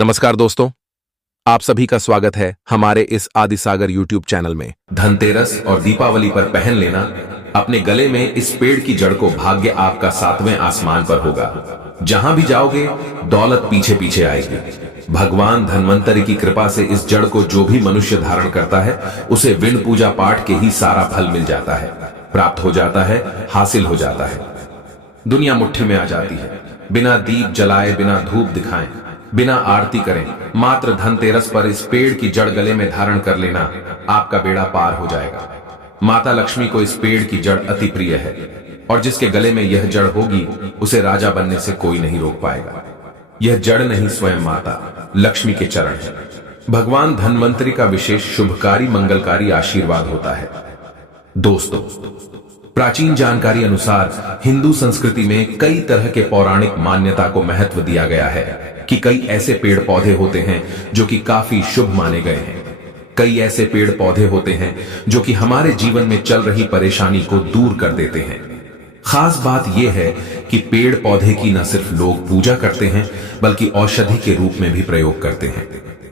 नमस्कार दोस्तों, आप सभी का स्वागत है हमारे इस आदिसागर यूट्यूब चैनल में। धनतेरस और दीपावली पर पहन लेना अपने गले में इस पेड़ की जड़ को भाग्य आपका सातवें आसमान पर होगा। जहां भी जाओगे दौलत पीछे पीछे आएगी। भगवान धन्वंतरि की कृपा से इस जड़ को जो भी मनुष्य धारण करता है उसे विण पूजा पाठ के ही सारा फल मिल जाता है, प्राप्त हो जाता है, हासिल हो जाता है। दुनिया मुट्ठी में आ जाती है। बिना दीप जलाए, बिना धूप दिखाएं, बिना आरती करें, मात्र धनतेरस पर इस पेड़ की जड़ गले में धारण कर लेना आपका बेड़ा पार हो जाएगा। माता लक्ष्मी को इस पेड़ की जड़ अति प्रिय है और जिसके गले में यह जड़ होगी उसे राजा बनने से कोई नहीं रोक पाएगा। यह जड़ नहीं, स्वयं माता लक्ष्मी के चरण है। भगवान धन्वंतरि का विशेष शुभकारी मंगलकारी आशीर्वाद होता है। दोस्तों, प्राचीन जानकारी अनुसार हिंदू संस्कृति में कई तरह के पौराणिक मान्यता को महत्व दिया गया है कि कई ऐसे पेड़ पौधे होते हैं जो कि काफी शुभ माने गए हैं। कई ऐसे पेड़ पौधे होते हैं जो कि हमारे जीवन में चल रही परेशानी को दूर कर देते हैं। खास बात यह है कि पेड़ पौधे की न सिर्फ लोग पूजा करते हैं बल्कि औषधि के रूप में भी प्रयोग करते हैं।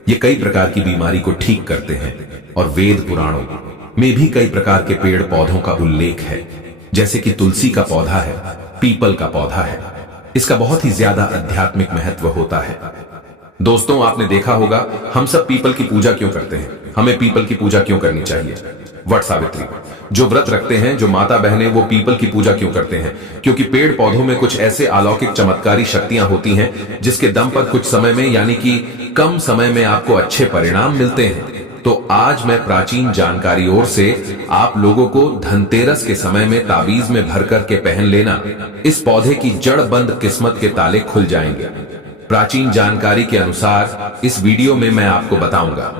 ये कई प्रकार की बीमारी को ठीक करते हैं और वेद पुराणों में भी कई प्रकार के पेड़ पौधों का उल्लेख है, जैसे कि तुलसी का पौधा है, पीपल का पौधा है। इसका बहुत ही ज्यादा आध्यात्मिक महत्व होता है। दोस्तों, आपने देखा होगा हम सब पीपल की पूजा क्यों करते हैं, हमें पीपल की पूजा क्यों करनी चाहिए। वट सावित्री जो व्रत रखते हैं, जो माता बहनें, वो पीपल की पूजा क्यों करते हैं? क्योंकि पेड़ पौधों में कुछ ऐसे अलौकिक चमत्कारी शक्तियां होती हैं जिसके दम पर कुछ समय में, यानी कि कम समय में आपको अच्छे परिणाम मिलते हैं। तो आज मैं प्राचीन जानकारी ओर से आप लोगों को धनतेरस के समय में ताबीज में भर करके पहन लेना, इस पौधे की जड़ बंद किस्मत के ताले खुल जाएंगे। प्राचीन जानकारी के अनुसार इस वीडियो में मैं आपको बताऊंगा।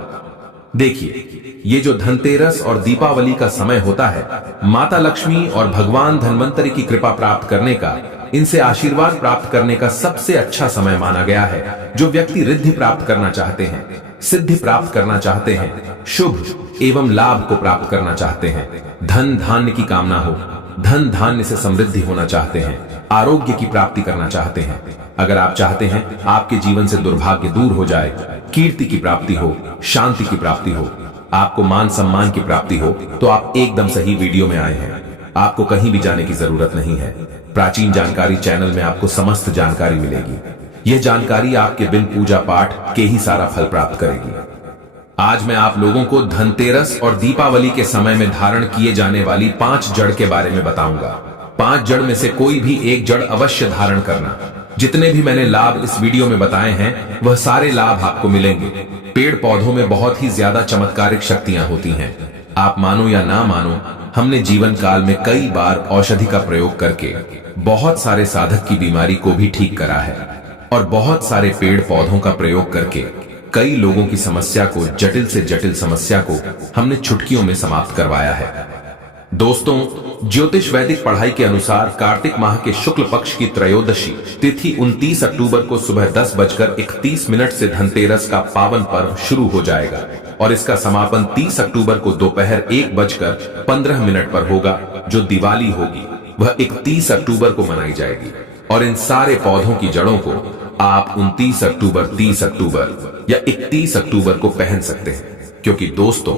देखिए, ये जो धनतेरस और दीपावली का समय होता है, माता लक्ष्मी और भगवान धन्वंतरि की कृपा प्राप्त करने का, इनसे आशीर्वाद प्राप्त करने का सबसे अच्छा समय माना गया है। जो व्यक्ति रिद्धि प्राप्त करना चाहते हैं, सिद्धि प्राप्त करना चाहते हैं, शुभ एवं लाभ को प्राप्त करना चाहते हैं, धन धान्य की कामना हो, धन धान्य से समृद्धि होना चाहते हैं, आरोग्य की प्राप्ति करना चाहते हैं, अगर आप चाहते हैं आपके जीवन से दुर्भाग्य दूर हो जाए, कीर्ति की प्राप्ति हो, शांति की प्राप्ति हो, आपको मान सम्मान की प्राप्ति हो, तो आप एकदम सही वीडियो में आए हैं। आपको कहीं भी जाने की जरूरत नहीं है। प्राचीन जानकारी चैनल में आपको समस्त जानकारी मिलेगी। यह जानकारी आपके बिन पूजा पाठ के ही सारा फल प्राप्त करेगी। आज मैं आप लोगों को धनतेरस और दीपावली के समय में धारण किए जाने वाली 5 जड़ के बारे में बताऊंगा। 5 जड़ में से कोई भी एक जड़ अवश्य धारण करना। जितने भी मैंने लाभ इस वीडियो में बताए हैं वह सारे लाभ आपको मिलेंगे। पेड़ पौधों में बहुत ही ज्यादा चमत्कारिक शक्तियां होती हैं। आप मानो या ना मानो, हमने जीवन काल में कई बार औषधि का प्रयोग करके बहुत सारे साधक की बीमारी को भी ठीक करा है और बहुत सारे पेड़ पौधों का प्रयोग करके कई लोगों की समस्या को, जटिल से जटिल समस्या को हमने चुटकियों में समाप्त करवाया है। दोस्तों, ज्योतिष वैदिक पढ़ाई के अनुसार कार्तिक माह के शुक्ल पक्ष की त्रयोदशी तिथि 29 अक्टूबर को सुबह 10:31 से धनतेरस का पावन पर्व शुरू हो जाएगा और इसका समापन 30 अक्टूबर को दोपहर 1:15 पर होगा। जो दिवाली होगी वह 31 अक्टूबर को मनाई जाएगी और इन सारे पौधों की जड़ों को आप 29 अक्टूबर, 30 अक्टूबर या 31 अक्टूबर को पहन सकते हैं। क्योंकि दोस्तों,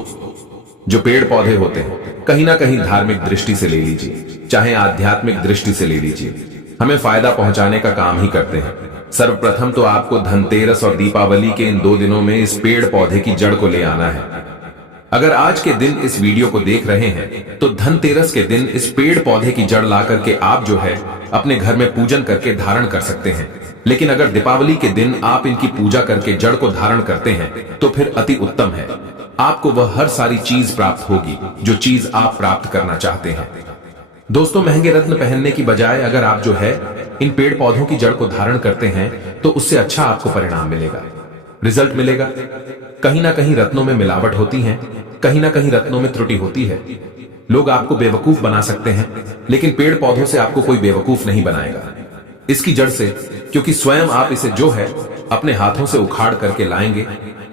जो पेड़ पौधे होते हैं कहीं ना कहीं धार्मिक दृष्टि से ले लीजिए, चाहे आध्यात्मिक दृष्टि से ले लीजिए, हमें फायदा पहुंचाने का काम ही करते हैं। सर्वप्रथम तो आपको धनतेरस और दीपावली के इन 2 दिनों में इस पेड़ पौधे की जड़ को ले आना है। अगर आज के दिन इस वीडियो को देख रहे हैं तो धनतेरस के दिन इस पेड़ पौधे की जड़ ला करके आप जो है अपने घर में पूजन करके धारण कर सकते हैं। लेकिन अगर दीपावली के दिन आप इनकी पूजा करके जड़ को धारण करते हैं तो फिर अति उत्तम है। आपको वह हर सारी चीज प्राप्त होगी जो चीज आप प्राप्त करना चाहते हैं। दोस्तों, महंगे रत्न पहनने की बजाय अगर आप जो है इन पेड़ पौधों की जड़ को धारण करते हैं तो उससे अच्छा आपको परिणाम मिलेगा, रिजल्ट मिलेगा। कहीं ना कहीं रत्नों में मिलावट होती है, कहीं ना कहीं रत्नों में त्रुटि होती है। लोग आपको बेवकूफ बना सकते हैं, लेकिन पेड़ पौधों से आपको कोई बेवकूफ नहीं बनाएगा। इसकी जड़ से, क्योंकि स्वयं आप इसे जो है अपने हाथों से उखाड़ करके लाएंगे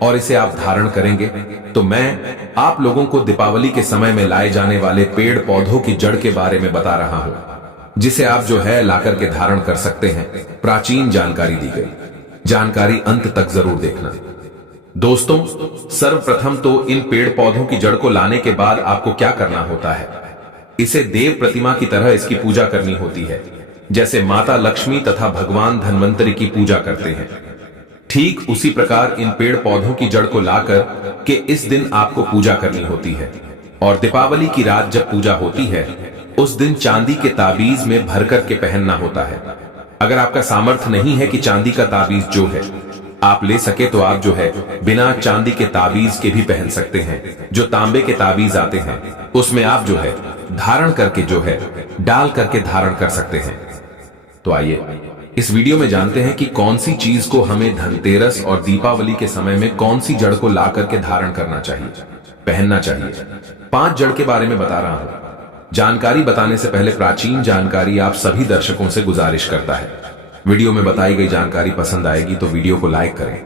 और इसे आप धारण करेंगे, तो मैं आप लोगों को दीपावली के समय में लाए जाने वाले पेड़ पौधों की जड़ के बारे में बता रहा हूं, जिसे आप जो है लाकर के धारण कर सकते हैं। प्राचीन जानकारी दी गई। जानकारी अंत तक जरूर देखना। दोस्तों, सर्वप्रथम तो इन पेड़ पौधों की जड़ को लाने के बाद आपको क्या करना होता है? इसे देव प्रतिमा की तरह इसकी पूजा करनी होती है, जैसे माता लक्ष्मी तथा भगवान धन्वंतरि की पूजा करते हैं। ठीक उसी प्रकार इन पेड़ पौधों की जड़ को लाकर के इस दिन आपको पूजा करनी होती है। और दीपावली की रात जब पूजा होती है, उस दिन चांदी के ताबीज में भर कर के पहनना होता है। अगर आपका सामर्थ्य नहीं है कि चांदी का ताबीज जो है आप ले सके, तो आप जो है बिना चांदी के ताबीज के भी पहन सकते हैं। जो तांबे के ताबीज आते हैं उसमें आप जो है धारण करके जो है डाल करके धारण कर सकते हैं। तो आइए इस वीडियो में जानते हैं कि कौन सी चीज को हमें धनतेरस और दीपावली के समय में कौन सी जड़ को ला करके धारण करना चाहिए, पहनना चाहिए। 5 जड़ के बारे में बता रहा हूं। जानकारी बताने से पहले प्राचीन जानकारी आप सभी दर्शकों से गुजारिश करता है। वीडियो में बताई गई जानकारी पसंद आएगी तो वीडियो को लाइक करें,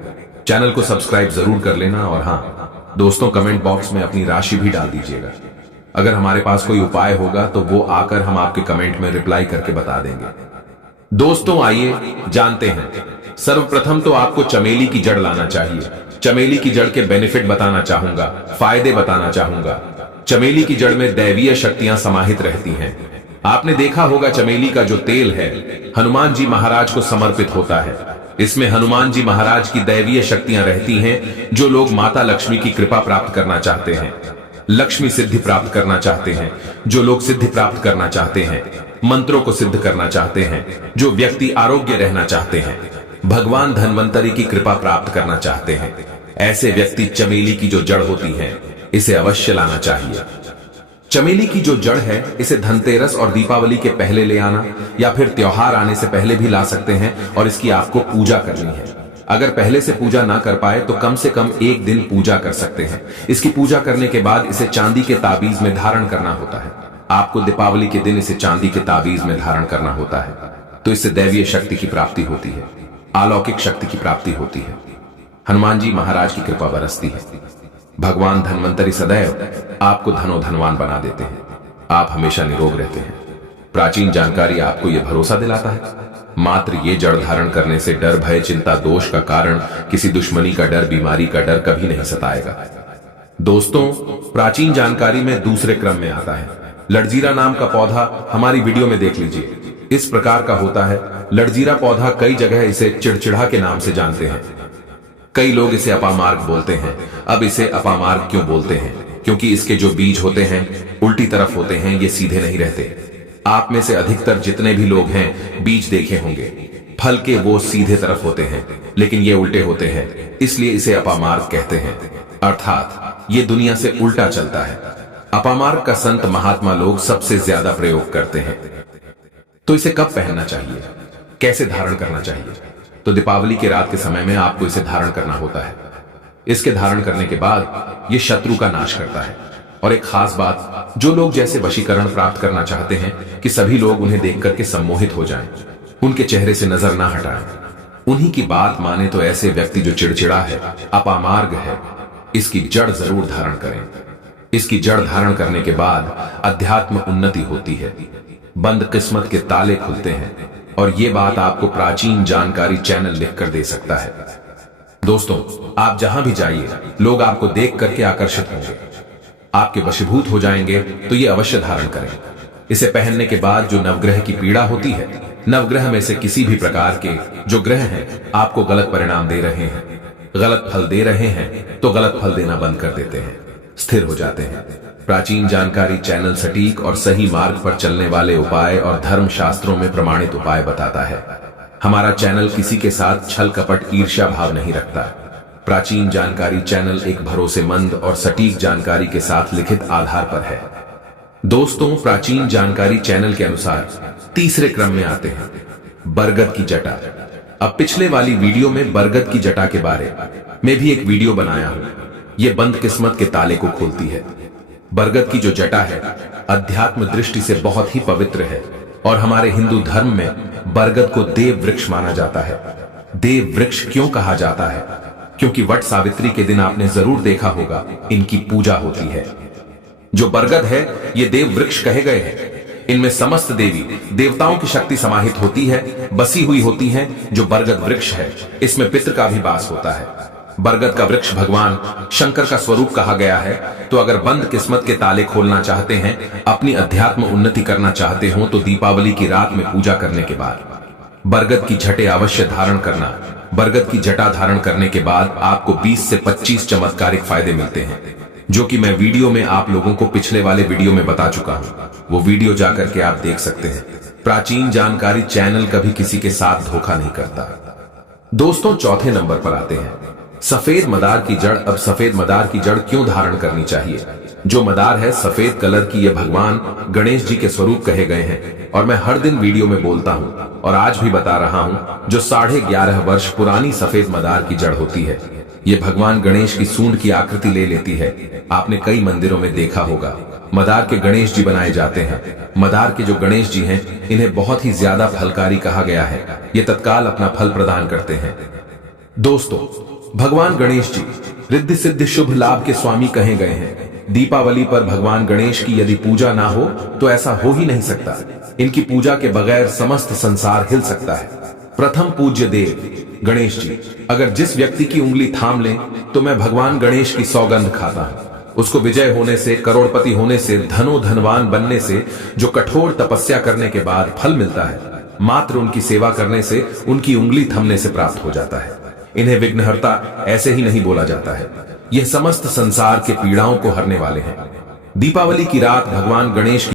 चैनल को सब्सक्राइब जरूर कर लेना, और हाँ दोस्तों, कमेंट बॉक्स में अपनी राशि भी डाल दीजिएगा। अगर हमारे पास कोई उपाय होगा तो वो आकर हम आपके कमेंट में रिप्लाई करके बता देंगे। दोस्तों आइए जानते हैं। सर्वप्रथम तो आपको चमेली की जड़ लाना चाहिए। चमेली की जड़ के बेनिफिट बताना चाहूंगा, फायदे बताना चाहूंगा। चमेली की जड़ में दैवीय शक्तियां समाहित रहती हैं। आपने देखा होगा चमेली का जो तेल है हनुमान जी महाराज को समर्पित होता है। इसमें हनुमान जी महाराज की दैवीय शक्तियां रहती हैं। जो लोग माता लक्ष्मी की कृपा प्राप्त करना चाहते हैं, लक्ष्मी सिद्धि प्राप्त करना चाहते हैं, जो लोग सिद्धि प्राप्त करना चाहते हैं, मंत्रों को सिद्ध करना चाहते हैं, जो व्यक्ति आरोग्य रहना चाहते हैं, भगवान धन्वंतरि की कृपा प्राप्त करना चाहते हैं, ऐसे व्यक्ति चमेली की जो जड़ होती है इसे अवश्य लाना चाहिए। चमेली की जो जड़ है इसे धनतेरस और दीपावली के पहले ले आना या फिर त्योहार आने से पहले भी ला सकते हैं, और इसकी आपको पूजा करनी है। अगर पहले से पूजा ना कर पाए तो कम से कम 1 दिन पूजा कर सकते हैं। इसकी पूजा करने के बाद इसे चांदी के ताबीज में धारण करना होता है। आपको दीपावली के दिन इसे चांदी के ताबीज में धारण करना होता है, तो इससे दैवीय शक्ति की प्राप्ति होती है, अलौकिक शक्ति की प्राप्ति होती है, हनुमान जी महाराज की कृपा बरसती है। भगवान धन्वंतरि सदैव आपको धनवान बना देते हैं। आप हमेशा निरोग रहते हैं। प्राचीन जानकारी आपको यह भरोसा दिलाता है। मात्र ये जड़ धारण करने से डर, भय, चिंता, दोष का कारण, किसी दुश्मनी का डर, बीमारी का डर कभी नहीं सताएगा। दोस्तों, प्राचीन जानकारी में दूसरे क्रम में आता है लड़जीरा नाम का पौधा। हमारी वीडियो में देख लीजिए, इस प्रकार का होता है। लड़जीरा पौधा कई जगह इसे चिड़चिड़ा के नाम से जानते हैं। कई लोग इसे अपामार्ग बोलते हैं। अब इसे अपामार्ग क्यों बोलते हैं? क्योंकि इसके जो बीज होते हैं उल्टी तरफ होते हैं, ये सीधे नहीं रहते। आप में से अधिकतर जितने भी लोग हैं बीज देखे होंगे, फल के वो सीधे तरफ होते हैं, लेकिन ये उल्टे होते हैं, इसलिए इसे अपामार्ग कहते हैं। अर्थात ये दुनिया से उल्टा चलता है। अपामार्ग का संत महात्मा लोग सबसे ज्यादा प्रयोग करते हैं। तो इसे कब पहनना चाहिए, कैसे धारण करना चाहिए? तो दीपावली की रात के समय में आपको इसे धारण करना होता है। इसके धारण करने के बाद ये शत्रु का नाश करता है। और एक खास बात, जो लोग जैसे वशीकरण प्राप्त करना चाहते हैं कि सभी लोग उन्हें देख करके सम्मोहित हो जाएं, उनके चेहरे से नजर ना हटाएं, उन्हीं की बात माने तो ऐसे व्यक्ति जो चिड़चिड़ा है, अपामार्ग है, इसकी जड़ जरूर धारण करें। इसकी जड़ धारण करने के बाद अध्यात्म उन्नति होती है, बंद किस्मत के ताले खुलते हैं, और ये बात आपको प्राचीन जानकारी चैनल लिखकर दे सकता है। दोस्तों, आप जहां भी जाइए लोग आपको देख करके आकर्षित होंगे, आपके वशीभूत हो जाएंगे। तो ये अवश्य धारण करें। इसे पहनने के बाद जो नवग्रह की पीड़ा होती है, नवग्रह में से किसी भी प्रकार के जो ग्रह हैं आपको गलत परिणाम दे रहे हैं, गलत फल दे रहे हैं, तो गलत फल देना बंद कर देते हैं, स्थिर हो जाते हैं। प्राचीन जानकारी चैनल सटीक और सही मार्ग पर चलने वाले उपाय और धर्म शास्त्रों में प्रमाणित उपाय बताता है। हमारा चैनल किसी के साथ छल कपट, ईर्ष्या भाव नहीं रखता। प्राचीन जानकारी चैनल एक भरोसेमंद और सटीक जानकारी के साथ लिखित आधार पर है। दोस्तों, प्राचीन जानकारी चैनल के अनुसार तीसरे क्रम में आते हैं बरगद की जटा। अब पिछले वाली वीडियो में बरगद की जटा के बारे में भी एक वीडियो बनाया हूं। यह बंद किस्मत के ताले को खोलती है। बरगद की जो जटा है अध्यात्म दृष्टि से बहुत ही पवित्र है, और हमारे हिंदू धर्म में बरगद को देव वृक्ष माना जाता है। देव वृक्ष क्यों कहा जाता है? क्योंकि वट सावित्री के दिन आपने जरूर देखा होगा इनकी पूजा होती है। जो बरगद है ये देव वृक्ष कहे गए हैं। इनमें समस्त देवी देवताओं की शक्ति समाहित होती है, बसी हुई होती है। जो बरगद वृक्ष है, इसमें पितृ का भी वास होता है। बरगद का वृक्ष भगवान शंकर का स्वरूप कहा गया है। तो अगर बंद किस्मत के ताले खोलना चाहते हैं, अपनी अध्यात्म उन्नति करना चाहते हो, तो दीपावली की रात में पूजा करने के बाद बरगद की झटे अवश्य धारण करना। बरगद की जटा धारण करने के बाद आपको 20 से 25 चमत्कारिक फायदे मिलते हैं, जो कि मैं वीडियो में आप लोगों को पिछले वाले वीडियो में बता चुका हूं। वो वीडियो जाकर के आप देख सकते हैं। प्राचीन जानकारी चैनल कभी किसी के साथ धोखा नहीं करता। दोस्तों, चौथे नंबर पर आते हैं सफेद मदार की जड़। अब सफेद मदार की जड़ क्यों धारण करनी चाहिए? जो मदार है सफेद कलर की, ये भगवान गणेश जी के स्वरूप कहे गए हैं और मैं हर दिन वीडियो में बोलता हूं और आज भी बता रहा हूं। जो 11.5 वर्ष पुरानी सफेद मदार की जड़ होती है, ये भगवान गणेश की सूंड की आकृति ले लेती है। आपने कई मंदिरों में देखा होगा, मदार के गणेश जी बनाए जाते हैं। मदार के जो गणेश जी हैं, इन्हें बहुत ही ज्यादा फलकारी कहा गया है। ये तत्काल अपना फल प्रदान करते हैं। दोस्तों, भगवान गणेश जी रिद्धि सिद्धि शुभ लाभ के स्वामी कहे गए हैं। दीपावली पर भगवान गणेश की यदि पूजा ना हो तो ऐसा हो ही नहीं सकता। इनकी पूजा के बगैर समस्त संसार हिल सकता है। प्रथम पूज्य देव गणेश जी, अगर जिस व्यक्ति की उंगली थाम लें तो मैं भगवान गणेश की सौगंध खाता हूं। उसको विजय होने से, करोड़पति होने से, धनवान बनने से, जो कठोर तपस्या करने के बाद फल मिलता है, मात्र उनकी सेवा करने से, उनकी उंगली थमने से प्राप्त हो जाता है। इन्हें विघ्नहर्ता ऐसे ही नहीं बोला जाता है। यह समस्त संसार के पीड़ाओं को हरने वाले हैं। दीपावली की रात भगवान गणेश